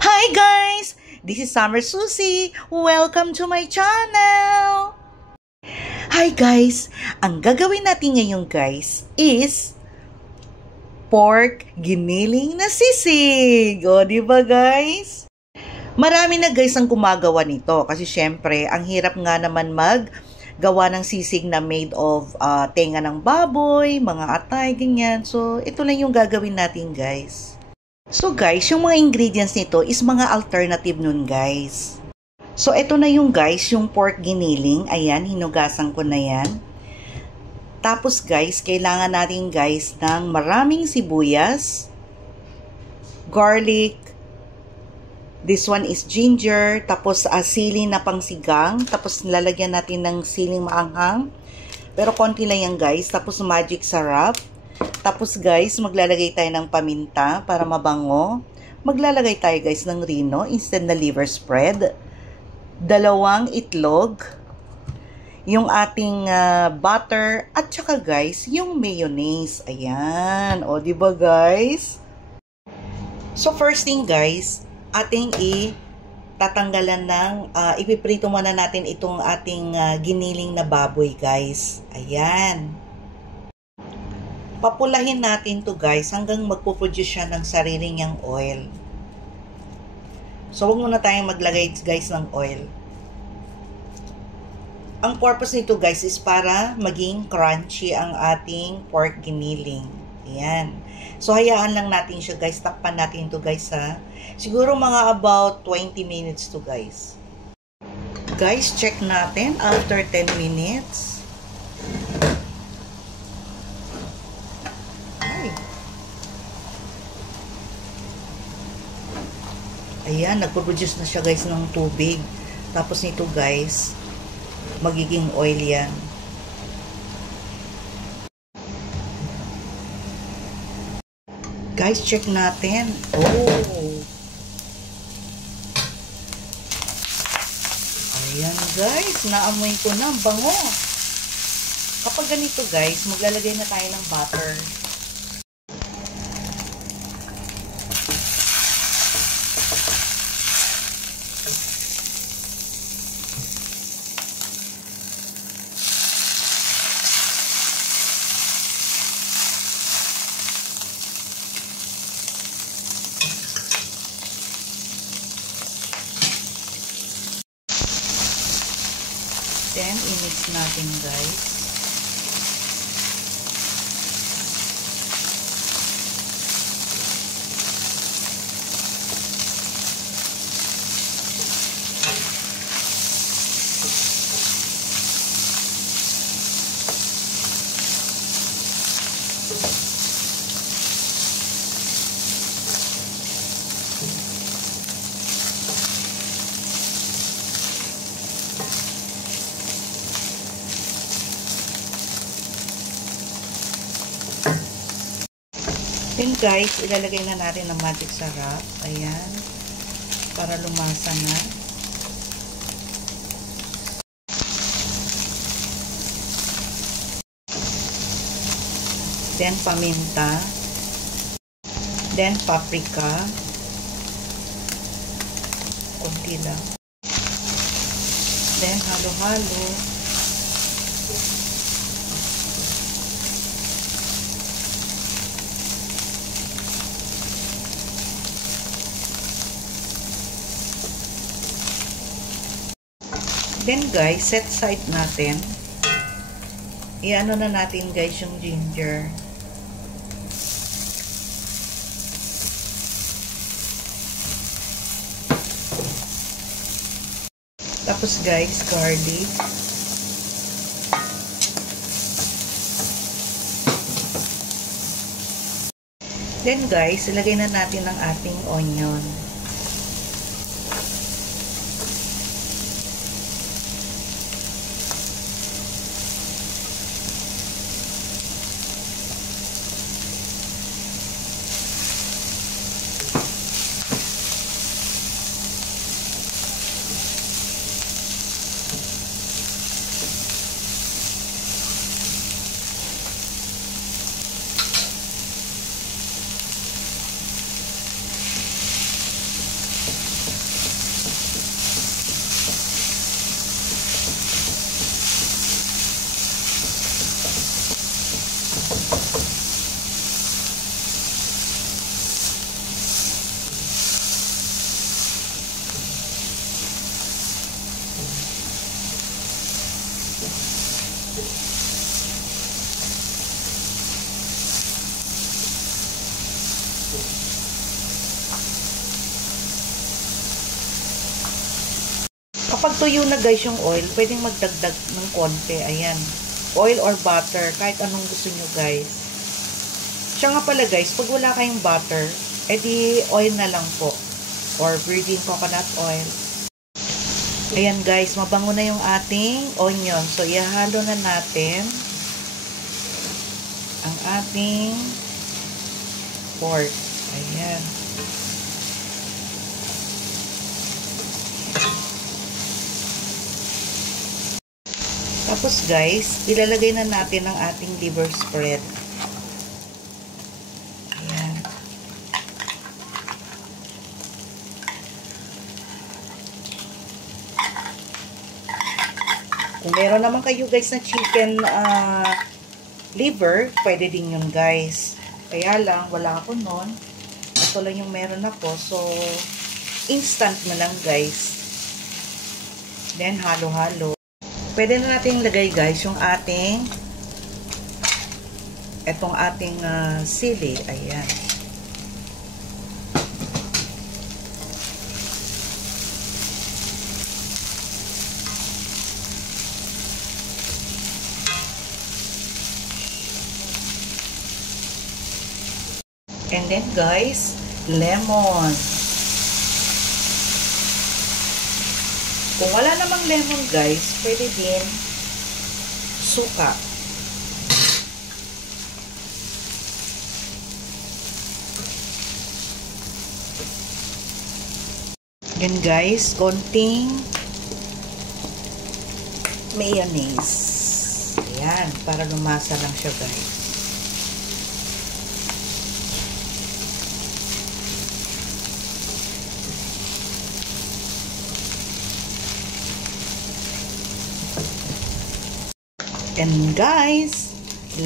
Hi guys! This is Summer Susie. Welcome to my channel! Hi guys! Ang gagawin natin ngayon guys is pork giniling na sisig. O, di ba guys? Marami na guys ang gumagawa nito kasi syempre, ang hirap nga naman gawa ng sisig na made of tenga ng baboy, mga atay, ganyan. So, ito lang yung gagawin natin guys. So guys, yung mga ingredients nito is mga alternative nun guys. So ito na yung guys, yung pork giniling. Ayan, hinugasan ko na yan. Tapos guys, kailangan natin guys ng maraming sibuyas, garlic, this one is ginger, tapos sili na pangsigang, tapos lalagyan natin ng siling maanghang. Pero konti lang yan guys, tapos magic sarap. Tapos guys, maglalagay tayo ng paminta para mabango. Maglalagay tayo guys ng rino instead na liver spread. 2 itlog. Yung ating butter. At saka guys, yung mayonnaise. Ayan. O, diba guys? So first thing guys, ating tatanggalan ng, ipiprito muna natin itong ating giniling na baboy guys. Ayan. Papulahin natin to guys hanggang magpo-produce siya ng sarili niyang oil. So, huwag muna tayong maglagay guys ng oil. Ang purpose nito guys is para maging crunchy ang ating pork giniling. Ayan. So, hayaan lang natin siya guys. Takpan natin to guys ha. Siguro mga about 20 minutes to guys. Guys, check natin after 10 minutes. Ayan, nagpo-produce na siya guys ng tubig. Tapos nito guys, magiging oil yan. Guys, check natin. Oh! Ayan guys, naamoy ko na. Bango! Kapag ganito guys, maglalagay na tayo ng butter. Then, i-mix natin guys. Then guys, ilalagay na natin ang magic sarap. Ayan. Para lumasa na. Then paminta. Then paprika. Kunti lang. Then halo-halo. Then guys, set side natin. I-ano na natin guys yung ginger. Tapos guys, garlic. Then guys, ilagay na natin ang ating onion. kapag tuyo na guys yung oil, pwedeng magdagdag ng konti. Ayan. Oil or butter, kahit anong gusto nyo guys. Siya nga pala guys, pag wala kayong butter, edi oil na lang po. Or virgin coconut oil. Ayan guys, mabango na yung ating onion. So, ihalo na natin ang ating pork. Ayan. Tapos guys, ilalagay na natin ang ating liver spread. Ayan. Kung meron naman kayo guys na chicken liver, pwede din yun guys. Kaya lang, wala ako nun. Ito lang yung meron ako. So, instant na lang guys. Then, halo-halo. Pwede na natin lagay guys yung ating sili. Ayan. And then guys, lemon. Kung wala namang lemon guys, pwede din suka. Then guys, konting mayonnaise. Ayan, para lumasa lang siya guys. And guys,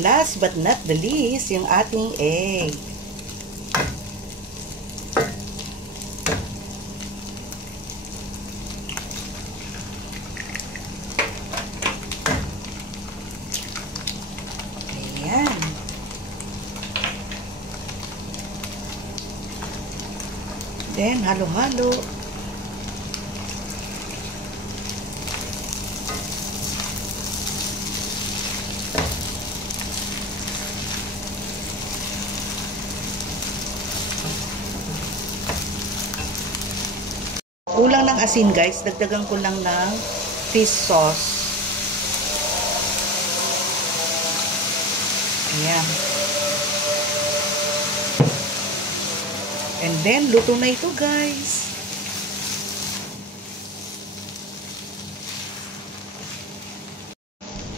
last but not the least, yung ating egg. Ayan. Then, halo-halo. Kulang ng asin guys, dagdagan ko lang ng fish sauce. Ayan. And then, luto na ito guys.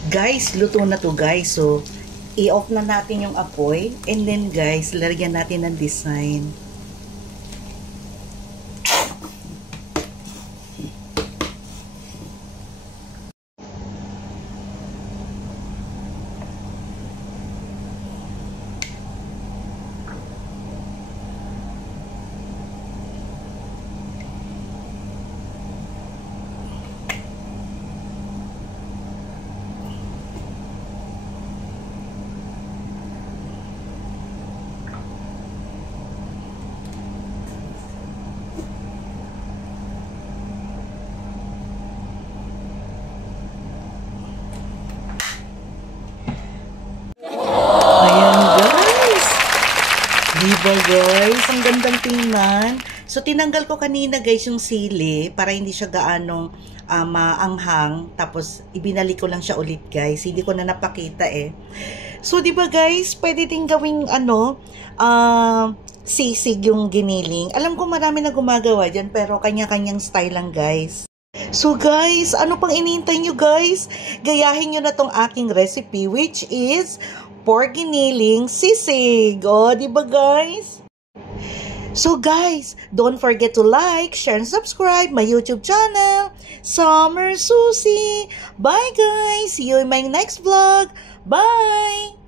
Guys, luto na to guys. So, i-off na natin yung apoy. And then guys, lalagyan natin ng design. Diba guys? Ang gandang tingnan. So, tinanggal ko kanina guys yung sili para hindi siya gaanong maanghang. Tapos, ibinalik ko lang siya ulit guys. Hindi ko na napakita eh. So, diba guys? Pwede din gawing sisig yung giniling. Alam ko marami na gumagawa dyan pero kanya-kanyang style lang guys. So guys, ano pang inihintay nyo guys? Gayahin nyo na tong aking recipe which is pork giniling sisig. O, diba guys? So guys, don't forget to like, share, and subscribe my YouTube channel, Summer Susie. Bye guys! See you in my next vlog. Bye!